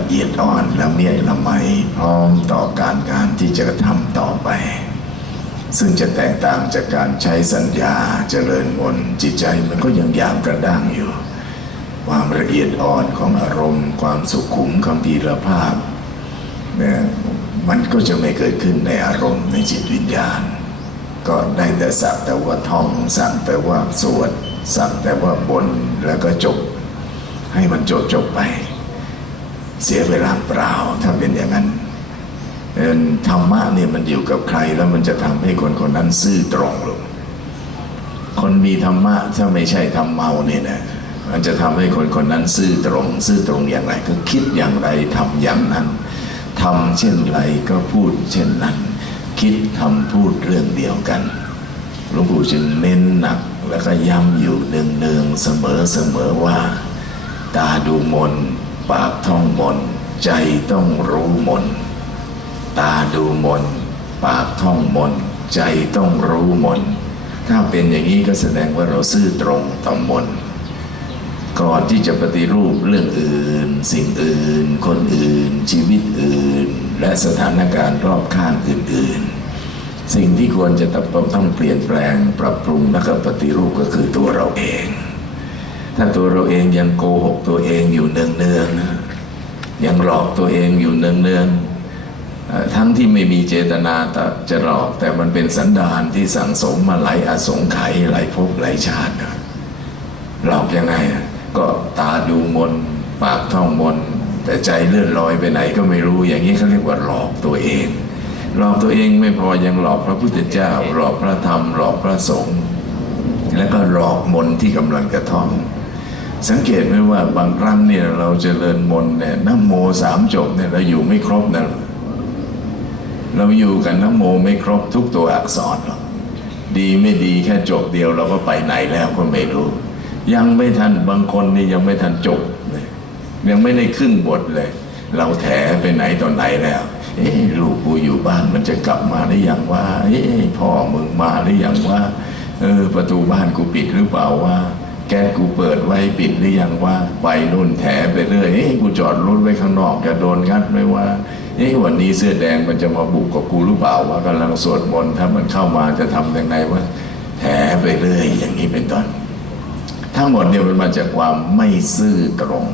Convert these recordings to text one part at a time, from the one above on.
ละเอียดอ่อนละเมียดละไมพร้อมต่อการงานที่จะทำต่อไป ซึ่งจะแตกต่างจากการใช้สัญญาเจริญมนจิตใจมันก็ยังยาบกระด้างอยู่ ความละเอียดอ่อนของอารมณ์ ความสุขุมคำพีรภาพเนี่ยมันก็จะไม่เกิดขึ้นในอารมณ์ในจิตวิญญาณ ก็ได้แต่สักแต่ว่าท่องสักแต่ว่าสวดสักแต่ว่าบนแล้วก็จบ ให้มันจบจบไป เสียเวลาเปล่าถ้าเป็นอย่างนั้นธรรมะเนี่ยมันอยู่กับใครแล้วมันจะทำให้คนคนนั้นซื่อตรงลง คนมีธรรมะถ้าไม่ใช่ทำเมาเนี่ยนะมันจะทำให้คนคนนั้นซื่อตรง ซื่อตรงอย่างไร ก็คิดอย่างไรทำอย่างนั้นทำเช่นไรก็พูดเช่นนั้น คิดทำพูดเรื่องเดียวกันหลวงปู่จึงเน้นหนักแล้วก็ย้ำอยู่เนืองๆเสมอเสมอว่า ตาดูมน ปากท่องมน ใจต้องรู้มน ตาดูมน ปากท่องมน ใจต้องรู้มน ถ้าเป็นอย่างนี้ก็แสดงว่าเราซื่อตรงต่อมน ก่อนที่จะปฏิรูปเรื่องอื่น สิ่งอื่น คนอื่น ชีวิตอื่น และสถานการณ์รอบข้างอื่น ๆ สิ่งที่ควรจะต้องเปลี่ยนแปลงปรับปรุงและก็ปฏิรูปก็คือตัวเราเอง ถ้าตัวเราเองยังโกหกตัวเองอยู่เนืองๆนะยังหลอกตัวเองอยู่เนืองๆเอ่อทั้งที่ไม่มีเจตนาจะหลอก แต่มันเป็นสันดานที่สั่งสมมาหลายอสงไขยหลายภพหลายชาติหลอกยังไงก็ตาดูมนปากท่องมนแต่ใจเลื่อนลอยไปไหนก็ไม่รู้อย่างนี้เขาเรียกว่าหลอกตัวเอง หลอกตัวเองไม่พอยังหลอกพระพุทธเจ้า หลอกพระธรรม หลอกพระสงฆ์แล้วก็หลอกมนที่กำลังจะท่อง สังเกตไหมว่าบางครั้งเนี่ยเราจเจริญมนเนี่ยน้ำโมสามจบเนี่ยเราอยู่ไม่ครบนะเราอยู่กันน้ำโมไม่ครบทุกตัวอักษรหรอกดีไม่ดีแค่จบเดียวเราก็ไปไหนแล้วก็ไม่รู้ ยังไม่ทันบางคนนี่ยังไม่ทันจบเลยยังไม่ได้ครึ่งบทเลย เราแถไปไหนตอนไหนแล้ว เอ๊ลูกกูอยู่บ้านมันจะกลับมาหรือยังว่า เอ๊พ่อมึงมาหรือยังว่าเออประตูบ้านกูปิดหรือเปล่าว่า แก๊สกูเปิดไว้ปิดหรือยังว่าไปนู่นแถไปเรื่อยเอ๊ะกูจอดรถไว้ข้างนอกจะโดนงัดไหมว่าเอ๊ะวันนี้เสื้อแดงมันจะมาบุกกับกูหรือเปล่าว่ากำลังสวดมนต์ถ้ามันเข้ามาจะทำยังไงว่าแถไปเรื่อยอย่างนี้เป็นต้นทั้งหมดเนี่ยมันมาจากความไม่ซื่อตรง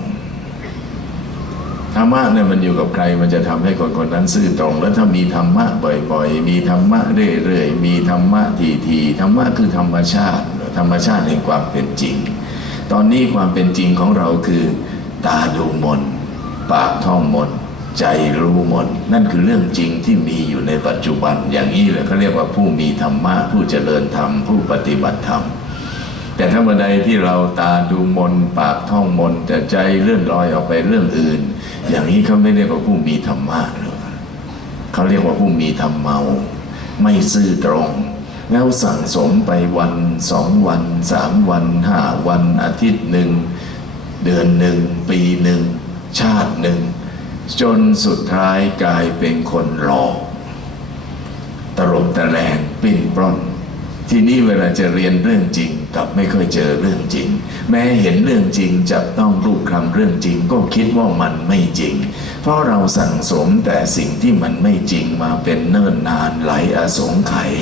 ธรรมะเนี่ยมันอยู่กับใครมันจะทำให้คนคนนั้นซื่อตรง แล้วถ้ามีธรรมะบ่อยๆ มีธรรมะเรื่อยๆมีธรรมะทีๆธรรมะคือธรรมชาติ ธรรมชาติแห่งความเป็นจริง ตอนนี้ความเป็นจริงของเราคือ ตาดูมน ปากท่องมน ใจรู้มน นั่นคือเรื่องจริงที่มีอยู่ในปัจจุบันอย่างนี้เลยเขาเรียกว่าผู้มีธรรมะผู้เจริญธรรมผู้ปฏิบัติธรรมแต่ถ้าเมื่อใดที่เราตาดูมน ปากท่องมนแต่ใจเลื่อนลอยออกไปเรื่องอื่น อย่างนี้เขาไม่เรียกว่าผู้มีธรรมะหรอกเขาเรียกว่าผู้มีธรรมเมา ไม่ซื่อตรง แล้วสั่งสมไปวันสองวันสามวันห้าวันอาทิตย์หนึ่ง เดือนหนึ่ง ปีหนึ่ง ชาติหนึ่ง จนสุดท้ายกลายเป็นคนหลอก ตลบตะแลงปิ้นปล้อนทีนี้เวลาจะเรียนเรื่องจริงกลับไม่ค่อยเจอเรื่องจริง แม้เห็นเรื่องจริงจับต้องรูปคำเรื่องจริง ก็คิดว่ามันไม่จริง เพราะเราสั่งสมแต่สิ่งที่มันไม่จริงมาเป็นเนิ่นนานไหลายอสงไขย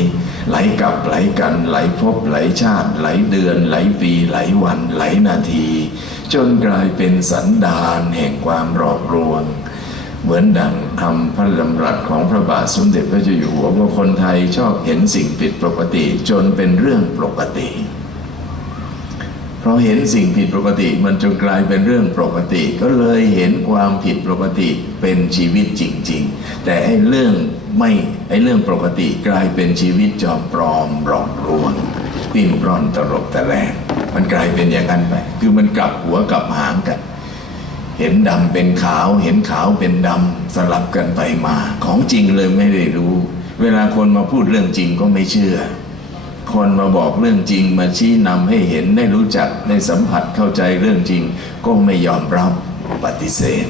ไหลกลับไหลกันไหลพบไหลชาติ ไหลเดือน ไหลปีไหลวันไหลนาที จนกลายเป็นสันดานแห่งความหลอกลวง เหมือนดังคำพระดำรัสของพระบาทสมเด็จพระเจ้าอยู่หัวว่าคนไทยชอบเห็นสิ่งผิดปกติจนเป็นเรื่องปกติ พราะเห็นสิ่งผิดปกติมันจนกลายเป็นเรื่องปกติ ก็เลยเห็นความผิดปกติเป็นชีวิตจริง ๆ แต่ไอ้เรื่องไม่ไอ้เรื่องปกติกลายเป็นชีวิตจอมปลอมหลอกลวงปิ้นปล้อนตลบแตะแลงมันกลายเป็นอย่างนั้นไป คือมันกลับหัวกลับหางกัน เห็นดำเป็นขาว เห็นขาวเป็นดำสลับกันไปมา ของจริงเลยไม่ได้รู้ เวลาคนมาพูดเรื่องจริงก็ไม่เชื่อ คนมาบอกเรื่องจริง มาชี้นำให้เห็นได้รู้จักได้สัมผัสเข้าใจเรื่องจริง ก็ไม่ยอมรับปฏิเสธ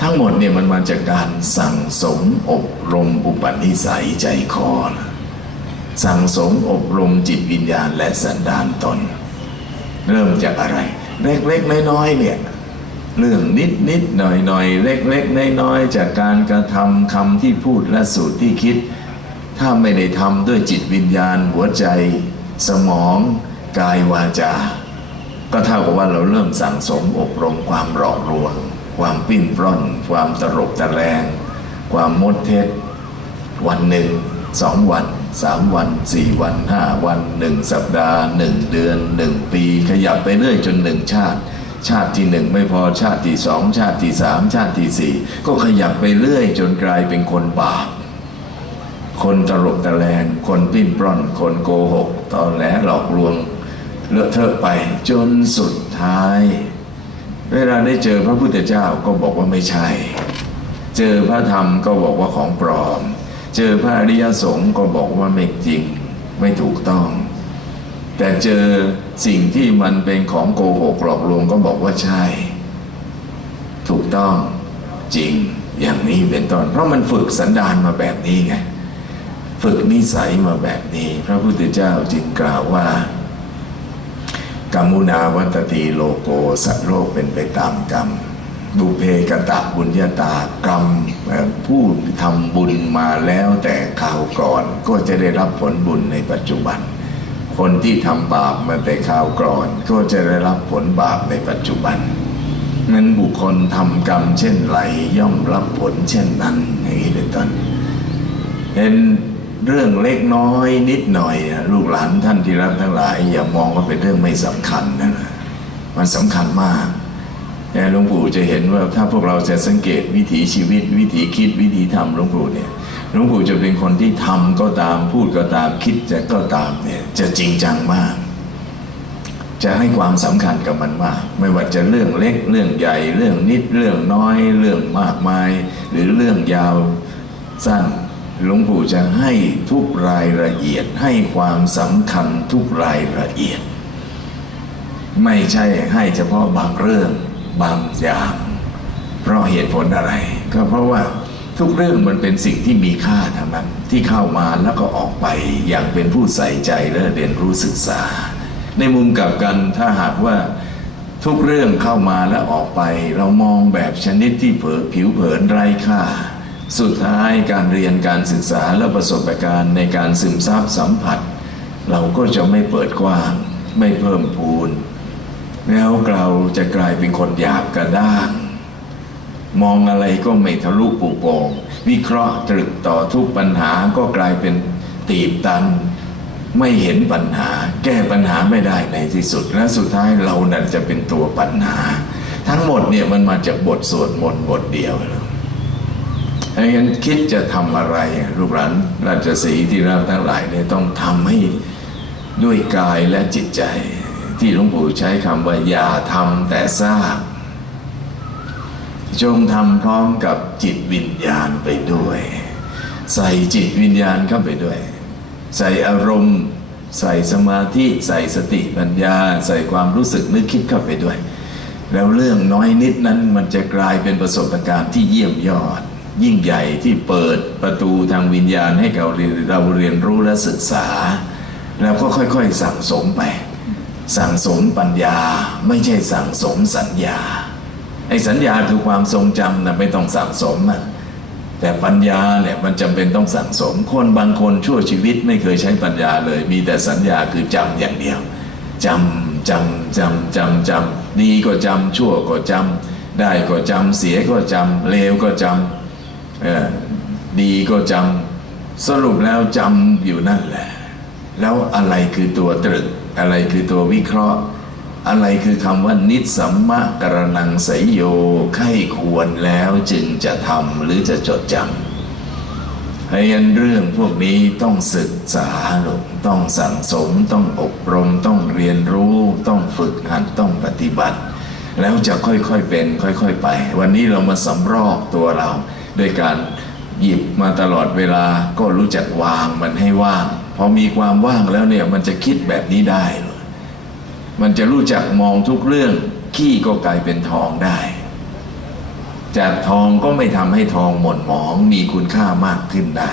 ทั้งหมดเนี่ยมันมาจากการสั่งสมอบรมอุปนิสัยใจคอนะสั่งสมอบรมจิตวิญญาณและสันดานตน เริ่มจากอะไร เล็กๆน้อยๆเนี่ยเรื่องนิดนิดหน่อยหน่อยเล็กเล็กน้อยน้อยๆจากการกระทำคำที่พูดและสูตรที่คิด ถ้าไม่ได้ทำด้วยจิตวิญญาณหัวใจ สมองกายวาจา ก็เท่ากับว่าเราเริ่มสั่งสมอบรมความหลอกลวง ความปิ้นปล้อนความตรกตะแรง ความมดเท็จ วันหนึ่งสองวันสามวันสี่วันห้าวันหนึ่งสัปดาห์หนึ่งเดือนหนึ่งปี ขยับไปเรื่อยจนหนึ่งชาติ ชาติที่หนึ่งไม่พอชาติที่สองชาติที่สามชาติที่สี่ก็ขยับไปเรื่อยจนกลายเป็นคนบาป คนตลกตะแลงคนปิ้นปล้อน คนโกหกตอนแหลหลอกลวงเลอะเทอะไปจนสุดท้าย เวลาได้เจอพระพุทธเจ้าก็บอกว่าไม่ใช่ เจอพระธรรมก็บอกว่าของปลอม เจอพระอริยสงฆ์ก็บอกว่าไม่จริงไม่ถูกต้อง แต่เจอสิ่งที่มันเป็นของโกหกหลอกลวงก็บอกว่าใช่ ถูกต้องจริงอย่างนี้เป็นต้นเพราะมันฝึกสันดานมาแบบนี้ไง ฝึกนิสัยมาแบบนี้ พระพุทธเจ้าจึงกล่าวว่ากรรมุนาวัตติโลโกสัตว์โลกเป็นไปตามกรรมบุเพกตะบุญญาตากรรมผู้ทำบุญมาแล้วแต่ข่าวก่อนก็จะได้รับผลบุญในปัจจุบัน คนที่ทำบาปมาแต่ข่าวก่อน ก็จะได้รับผลบาปในปัจจุบันนั้นบุคคลทำกรรมเช่นไรย่อมรับผลเช่นนั้นอย่างนี้เป็นต้นเป็น เรื่องเล็กน้อยนิดหน่อย ลูกหลานท่านที่รักทั้งหลาย อย่ามองว่าเป็นเรื่องไม่สำคัญนะมันสำคัญมากหลวงปู่จะเห็นว่าถ้าพวกเราจะสังเกตวิถีชีวิต วิถีคิดวิถีทำหลวงปู่เนี่ยหลวงปู่จะเป็นคนที่ทำก็ตามพูดก็ตามคิดจะก็ตามเนี่ยจะจริงจังมาก จะให้ความสำคัญกับมันมาก ไม่ว่าจะเรื่องเล็กเรื่องใหญ่ เรื่องนิดเรื่องน้อย เรื่องมากมาย หรือเรื่องยาวสั้น หลวงปู่จะให้ทุกรายละเอียดให้ความสำคัญทุกรายละเอียด ไม่ใช่ให้เฉพาะบางเรื่องบางอย่าง เพราะเหตุผลอะไร ก็เพราะว่าทุกเรื่องมันเป็นสิ่งที่มีค่าทั้งนั้นที่เข้ามาแล้วก็ออกไปอย่างเป็นผู้ใส่ใจและเรียนรู้ศึกษา ในมุมกลับกันถ้าหากว่าทุกเรื่องเข้ามาแล้วออกไป เรามองแบบชนิดที่เผลอผิวเผินไร้ค่า สุดท้ายการเรียนการศึกษาและประสบการณ์ในการซึมซับสัมผัส เราก็จะไม่เปิดกว้าง ไม่เพิ่มพูน แล้วเราจะกลายเป็นคนหยาบกระด้าง มองอะไรก็ไม่ทะลุปุโปงวิเคราะห์ตรึกต่อทุกปัญหาก็กลายเป็นตีบตัน ไม่เห็นปัญหา แก้ปัญหาไม่ได้ในที่สุด และสุดท้ายเรานั่นจะเป็นตัวปัญหา ทั้งหมดเนี่ยมันมาจากบทสวดมนต์บทเดียวเลย ถ้างั้นคิดจะทำอะไรลูกหลานราชสีที่เราทั้งหลายเนี่ยต้องทำให้ด้วยกายและจิตใจ ที่หลวงปู่ใช้คำว่าอย่าทำแต่ทราบจงทำพร้อมกับจิตวิญญาณไปด้วย ใส่จิตวิญญาณเข้าไปด้วย ใส่อารมณ์ ใส่สมาธิใส่สติปัญญา ใส่ความรู้สึกนึกคิดเข้าไปด้วย แล้วเรื่องน้อยนิดนั้นมันจะกลายเป็นประสบการณ์ที่เยี่ยมยอด ยิ่งใหญ่ที่เปิดประตูทางวิญญาณให้เราเรียนเราเรียนรู้และศึกษา แล้วก็ค่อยๆสั่งสมไป สั่งสมปัญญาไม่ใช่สั่งสมสัญญาไอ้สัญญาคือความทรงจำนะไม่ต้องสั่งสมนะแต่ปัญญาเนี่ยมันจำเป็นต้องสั่งสม คนบางคนชั่วชีวิตไม่เคยใช้ปัญญาเลย มีแต่สัญญาคือจำอย่างเดียวจำจำจำจำจำดีก็จำชั่วก็จำได้ก็จำเสียก็จำเลวก็จำเออ ดีก็จำสรุปแล้วจำอยู่นั่นแหละ แล้วอะไรคือตัวตรึก อะไรคือตัววิเคราะห์ อะไรคือคำว่านิสสัมมะกรนังไสยโยไข้ควรแล้วจึงจะทำหรือจะจดจำให้ยันเรื่องพวกนี้ต้องศึกษาลูกต้องสั่งสม ต้องอบรม ต้องเรียนรู้ ต้องฝึกหัดต้องปฏิบัติ แล้วจะค่อยๆเป็น ค่อย ๆ ไป วันนี้เรามาสำรอกตัวเรา ด้วยการหยิบมาตลอดเวลาก็รู้จักวางมันให้ว่าง พอมีความว่างแล้วเนี่ยมันจะคิดแบบนี้ได้เลยมันจะรู้จักมองทุกเรื่องขี้ก็กลายเป็นทองได้ จากทองก็ไม่ทำให้ทองหม่นหมองมีคุณค่ามากขึ้นได้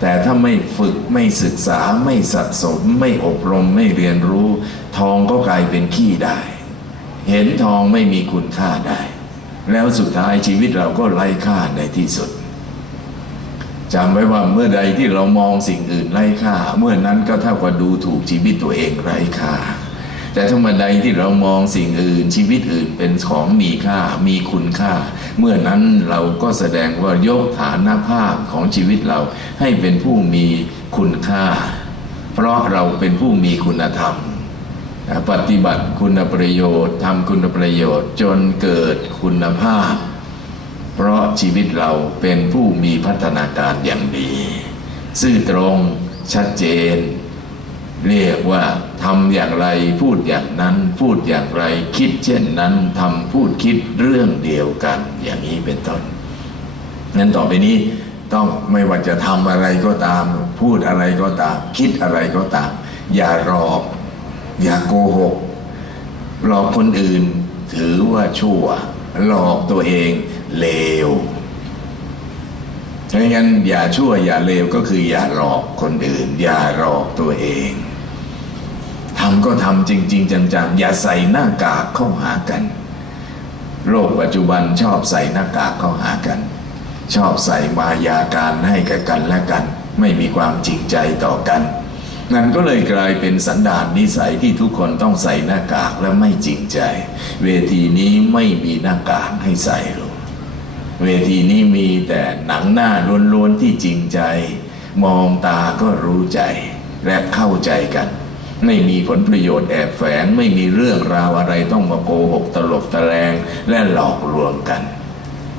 แต่ถ้าไม่ฝึกไม่ศึกษาไม่สะสม ไม่อบรมไม่เรียนรู้ ทองก็กลายเป็นขี้ได้ เห็นทองไม่มีคุณค่าได้ แล้วสุดท้ายชีวิตเราก็ไร้ค่าในที่สุดจำไว้ว่าเมื่อใดที่เรามองสิ่งอื่นไร้ค่า เมื่อนั้นก็เท่ากับดูถูกชีวิตตัวเองไร้ค่า แต่ถ้าเมื่อใดที่เรามองสิ่งอื่นชีวิตอื่นเป็นของมีค่ามีคุณค่า เมื่อนั้นเราก็แสดงว่ายกฐานภาพของชีวิตเราให้เป็นผู้มีคุณค่า เพราะเราเป็นผู้มีคุณธรรม ปฏิบัติคุณประโยชน์ทำคุณประโยชน์จนเกิดคุณภาพ เพราะชีวิตเราเป็นผู้มีพัฒนาการอย่างดี ซื่อตรงชัดเจน เรียกว่าทำอย่างไรพูดอย่างนั้น พูดอย่างไรคิดเช่นนั้นทำพูดคิดเรื่องเดียวกันอย่างนี้เป็นต้นนั้นต่อไปนี้ต้องไม่ว่าจะทำอะไรก็ตาม พูดอะไรก็ตาม คิดอะไรก็ตาม อย่าหลอก อย่าโกหก หลอกคนอื่นถือว่าชั่ว หลอกตัวเองเลวดังนั้นอย่าชั่วอย่าเลวก็คืออย่าหลอกคนอื่น อย่าหลอกตัวเองทำก็ทำจริง ๆ จังๆ อย่าใส่หน้ากากเข้าหากัน โลกปัจจุบันชอบใส่หน้ากากเข้าหากัน ชอบใส่มายาการให้กันและกัน ไม่มีความจริงใจต่อกัน นั่นก็เลยกลายเป็นสันดานนิสัยที่ทุกคนต้องใส่หน้ากากและไม่จริงใจ เวทีนี้ไม่มีหน้ากากให้ใส่หรอกเวทีนี้มีแต่หนังหน้าล้วนๆที่จริงใจ มองตาก็รู้ใจ และเข้าใจกัน ไม่มีผลประโยชน์แอบแฝงไม่มีเรื่องราวอะไรต้องมาโกหกตลบตะแลงและหลอกลวงกัน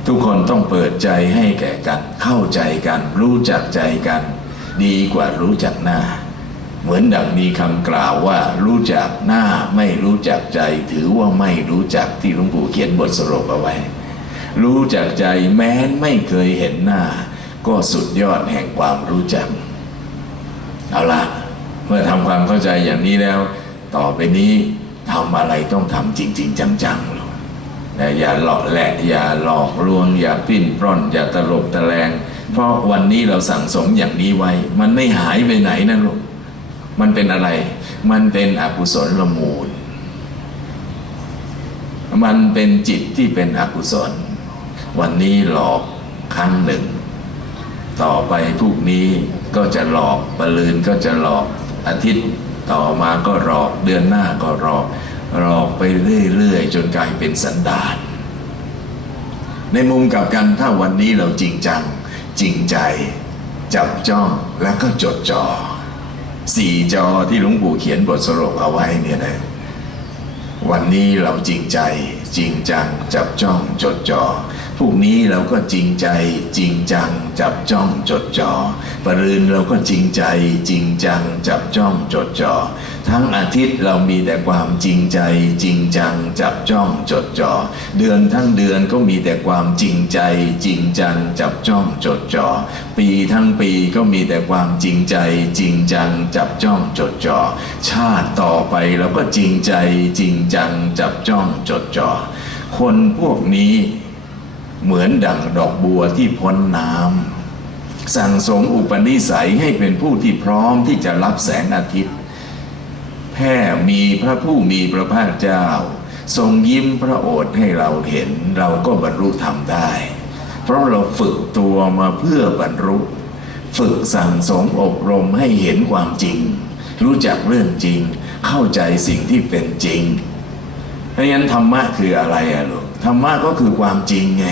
ทุกคนต้องเปิดใจให้แก่กัน เข้าใจกัน รู้จักใจกัน ดีกว่ารู้จักหน้า เหมือนดังมีคำกล่าวว่า รู้จักหน้าไม่รู้จักใจ ถือว่าไม่รู้จักที่หลวงปู่เขียนบทสรุปเอาไว้ รู้จักใจแม้นไม่เคยเห็นหน้า ก็สุดยอดแห่งความรู้จัก เอาละเมื่อทำความเข้าใจอย่างนี้แล้ว ต่อไปนี้ทำอะไรต้องทำจริง ๆ จังๆเลยอย่าหลอกแหละอย่าหลอกลวง อย่าปิ้นปล้อนอย่าตลบตะแลงเพราะวันนี้เราสั่งสมอย่างนี้ไว้ มันไม่หายไปไหนนะลูก มันเป็นอะไร มันเป็นอกุศลละมูล มันเป็นจิตที่เป็นอกุศล วันนี้หลอกครั้งหนึ่ง ต่อไปพรุ่งนี้ก็จะหลอกปลืนก็จะหลอกอาทิตย์ต่อมาก็หลอกเดือนหน้าก็หลอกหลอกไปเรื่อยๆ จนกลายเป็นสันดานในมุมกลับกันถ้าวันนี้เราจริงจัง จริงใจ จับจ้องแล้วก็จดจอ่อ สี่จอที่หลวงปู่เขียนบทสรุปเอาไว้เนี่ยนะ วันนี้เราจริงใจ จริงจังจับจ้องจดจอ่อพรุ่งนี้เราก็จริงใจจริงจังจับจ้องจดจอ่อปรืนเราก็จริงใจจริงจังจับจ้องจดจอ่อทั้งอาทิตย์เรามีแต่ความจริงใจจริงจังจับจ้องจดจอ่อเดือนทั้งเดือนก็มีแต่ความจริงใจจริงจังจับจ้องจดจอ่อปีทั้งปีก็มีแต่ความจริงใจจริงจังจับจ้องจดจ่อชาติต่อไปเราก็จริงใจจริงจังจับจ้องจดจ่อคนพวกนี้เหมือนดั่งดอกบัวที่พ้นน้ำสั่งสมอุปนิสัยให้เป็นผู้ที่พร้อมที่จะรับแสงอาทิตย์ แพ่มีพระผู้มีพระภาคเจ้า ทรงยิ้มพระโอษฐ์ให้เราเห็นเราก็บรรลุธรรมได้ เพราะเราฝึกตัวมาเพื่อบรรลุฝึกสั่งสมอบรมให้เห็นความจริง รู้จักเรื่องจริง เข้าใจสิ่งที่เป็นจริง ราะฉะนั้นธรรมะคืออะไรอะลูกธรรมะก็คือความจริงไง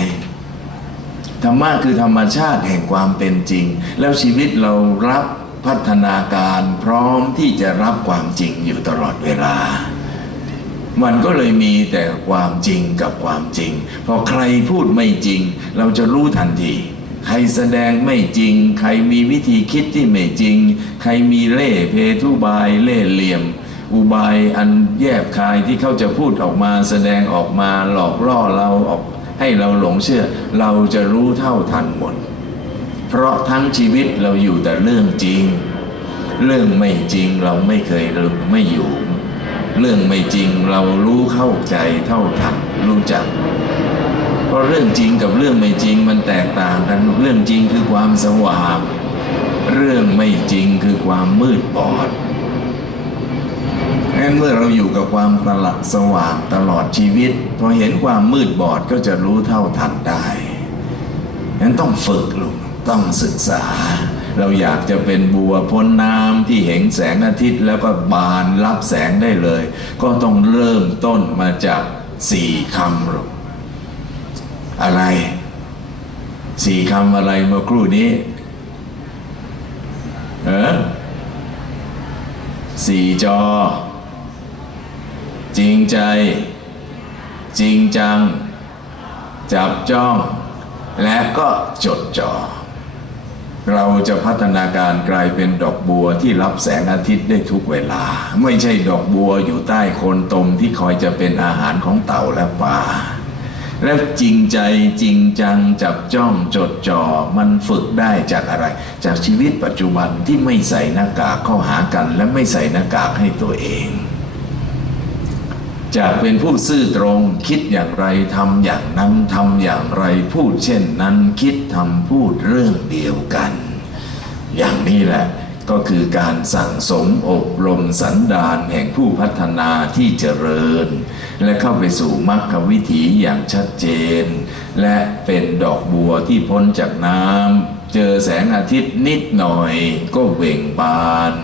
ธรรมะคือธรรมชาติแห่งความเป็นจริง แล้วชีวิตเรารับพัฒนาการพร้อมที่จะรับความจริงอยู่ตลอดเวลา มันก็เลยมีแต่ความจริงกับความจริง พอใครพูดไม่จริง เราจะรู้ทันที ใครแสดงไม่จริง ใครมีวิธีคิดที่ไม่จริง ใครมีเล่ห์เพทุบายเล่ห์เหลี่ยม อุบายอันแยบคายที่เขาจะพูดออกมาแสดงออกมาหลอกล่อเราออกให้เราหลงเชื่อ เราจะรู้เท่าทันหมด เพราะทั้งชีวิตเราอยู่แต่เรื่องจริง เรื่องไม่จริงเราไม่เคยไม่อยู่ เรื่องไม่จริงเรารู้เข้าใจเท่าทันรู้จักเพราะเรื่องจริงกับเรื่องไม่จริงมันแตกต่างกัน เรื่องจริงคือความสว่าง เรื่องไม่จริงคือความมืดบอด งั้นเมื่อเราอยู่กับความตละสว่างตลอดชีวิต พอเห็นความมืดบอดก็จะรู้เท่าทันได้งั้นต้องฝึกลูกต้องศึกษา เราอยากจะเป็นบัวพ้นน้ำที่เห็นแสงอาทิตย์แล้วก็บานรับแสงได้เลย ก็ต้องเริ่มต้นมาจากสี่คำลูกอะไรสี่คำอะไรเมื่อครู่นี้เออสี่จอ จริงใจ จริงจัง จับจ้อง และก็จดจ่อเราจะพัฒนาการกลายเป็นดอกบัวที่รับแสงอาทิตย์ได้ทุกเวลา ไม่ใช่ดอกบัวอยู่ใต้โคนตมที่คอยจะเป็นอาหารของเต่าและปลาและจริงใจจริงจังจับจ้องจดจ่อมันฝึกได้จากอะไร จากชีวิตปัจจุบันที่ไม่ใส่หน้ากากเข้าหากัน และไม่ใส่หน้ากากให้ตัวเอง จากเป็นผู้ซื่อตรงคิดอย่างไรทำอย่างนั้นทำอย่างไรพูดเช่นนั้นคิดทำพูดเรื่องเดียวกัน อย่างนี้แหละก็คือการสั่งสมอบรมสันดานแห่งผู้พัฒนาที่เจริญ และเข้าไปสู่มรรควิถีอย่างชัดเจน และเป็นดอกบัวที่พ้นจากน้ำเจอแสงอาทิตย์นิดหน่อยก็เบ่งบาน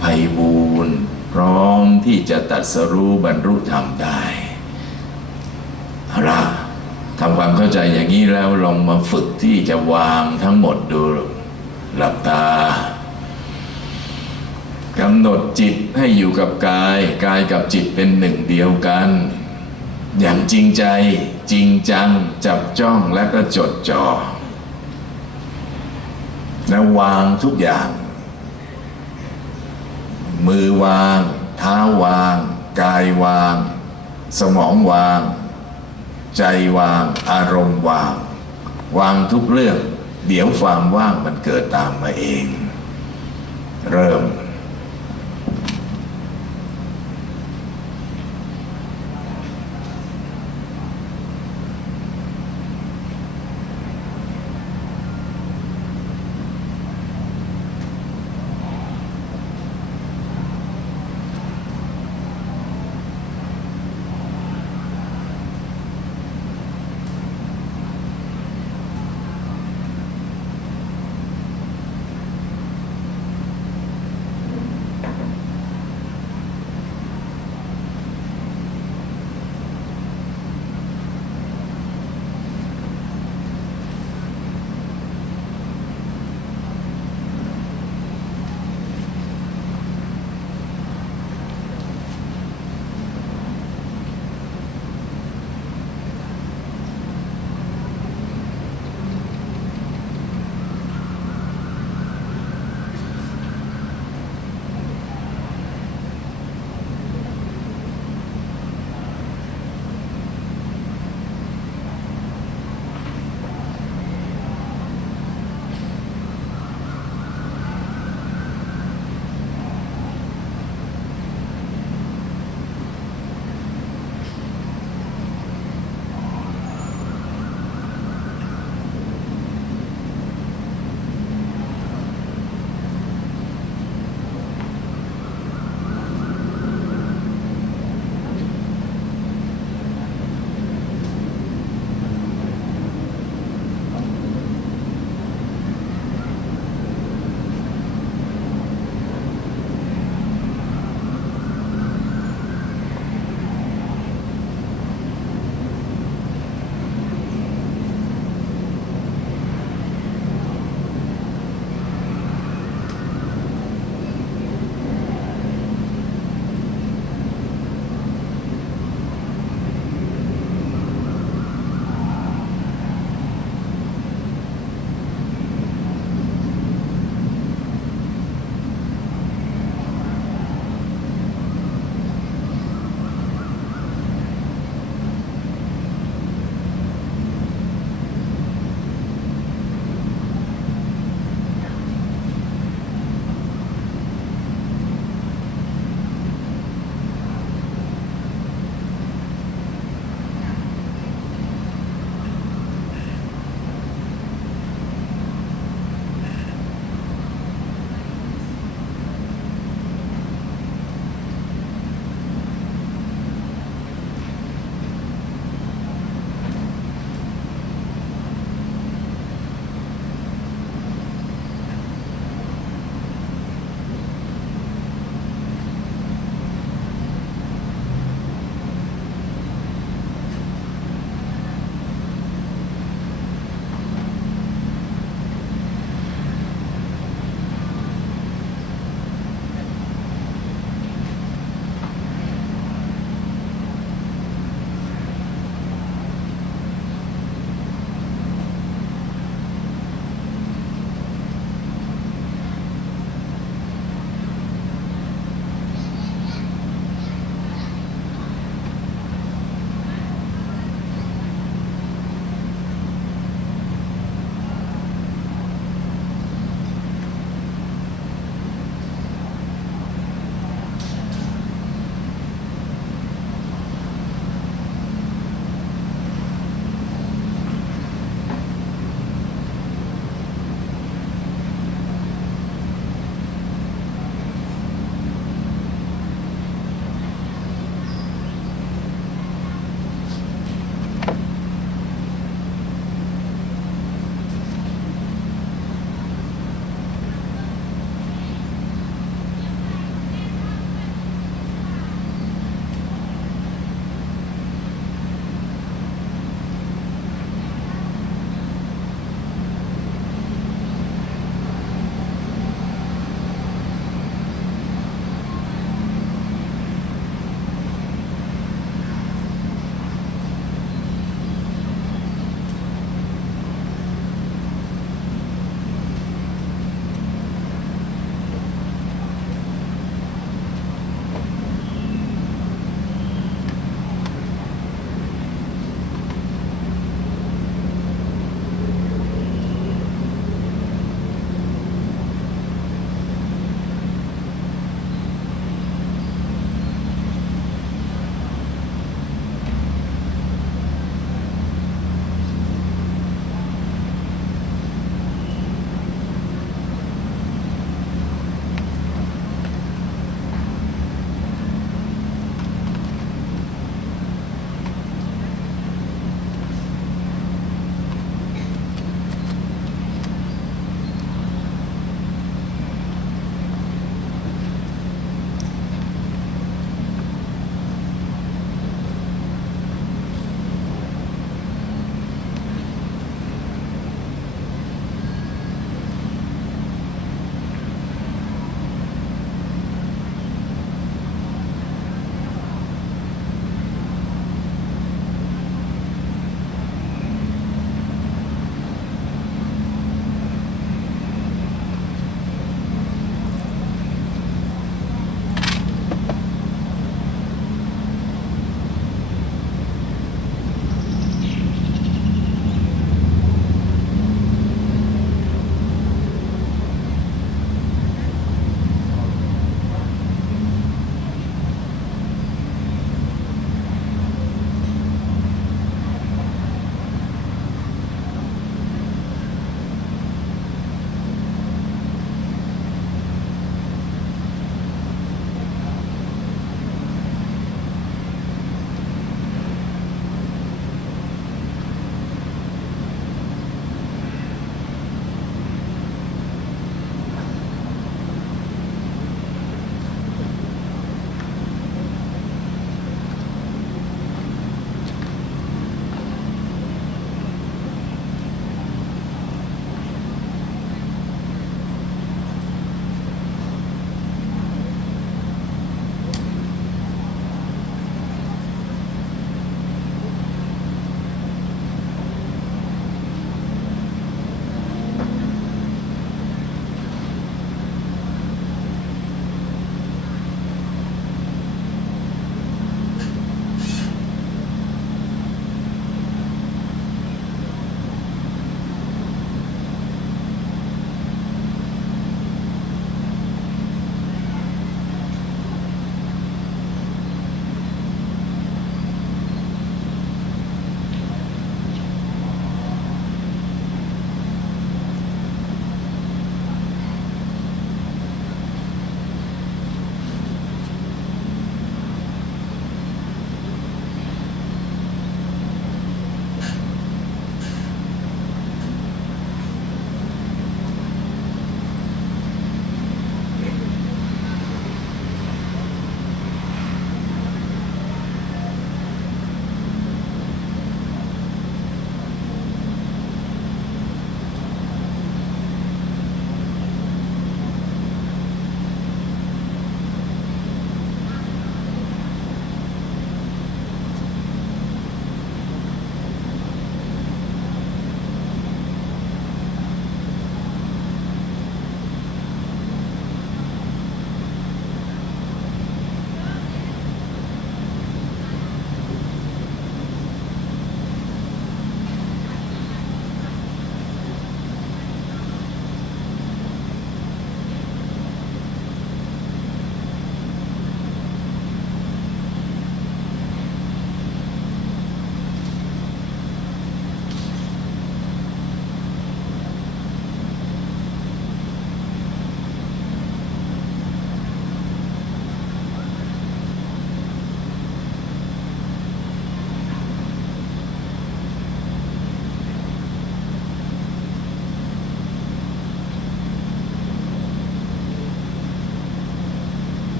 ไพบูรณ์ พร้อมที่จะตัดสรู้บรรลุธรรมได้าละทำความเข้าใจอย่างนี้แล้วลองมาฝึกที่จะวางทั้งหมดดูหลับตากำหนดจิตให้อยู่กับกาย กายกับจิตเป็นหนึ่งเดียวกัน อย่างจริงใจจริงจัง จับจ้องและก็จดจ่อแล้ววางทุกอย่าง มือวาง เท้าวาง กายวาง สมองวาง ใจวาง อารมณ์วาง วางทุกเรื่อง เดี๋ยวความว่างมันเกิดตามมาเอง เริ่ม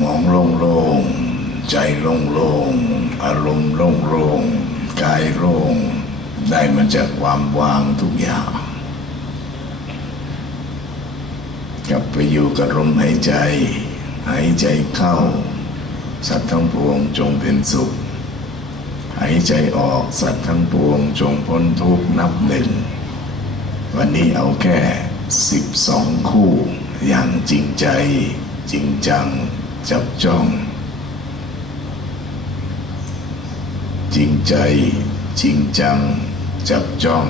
มองโล่งๆ ใจโล่งๆ อารมณ์โล่งๆ กายโล่ง ได้มาจากความวางทุกอย่าง กลับไปอยู่กับลมหายใจ หายใจเข้า สัตว์ทั้งปวงจงเป็นสุข หายใจออกสัตว์ทั้งปวงจงพ้นทุกข์นับหนึ่ง วันนี้เอาแค่สิบสองคู่อย่างจริงใจจริงจัง จับจ้อง จริงใจ จริงจัง จับจ้อง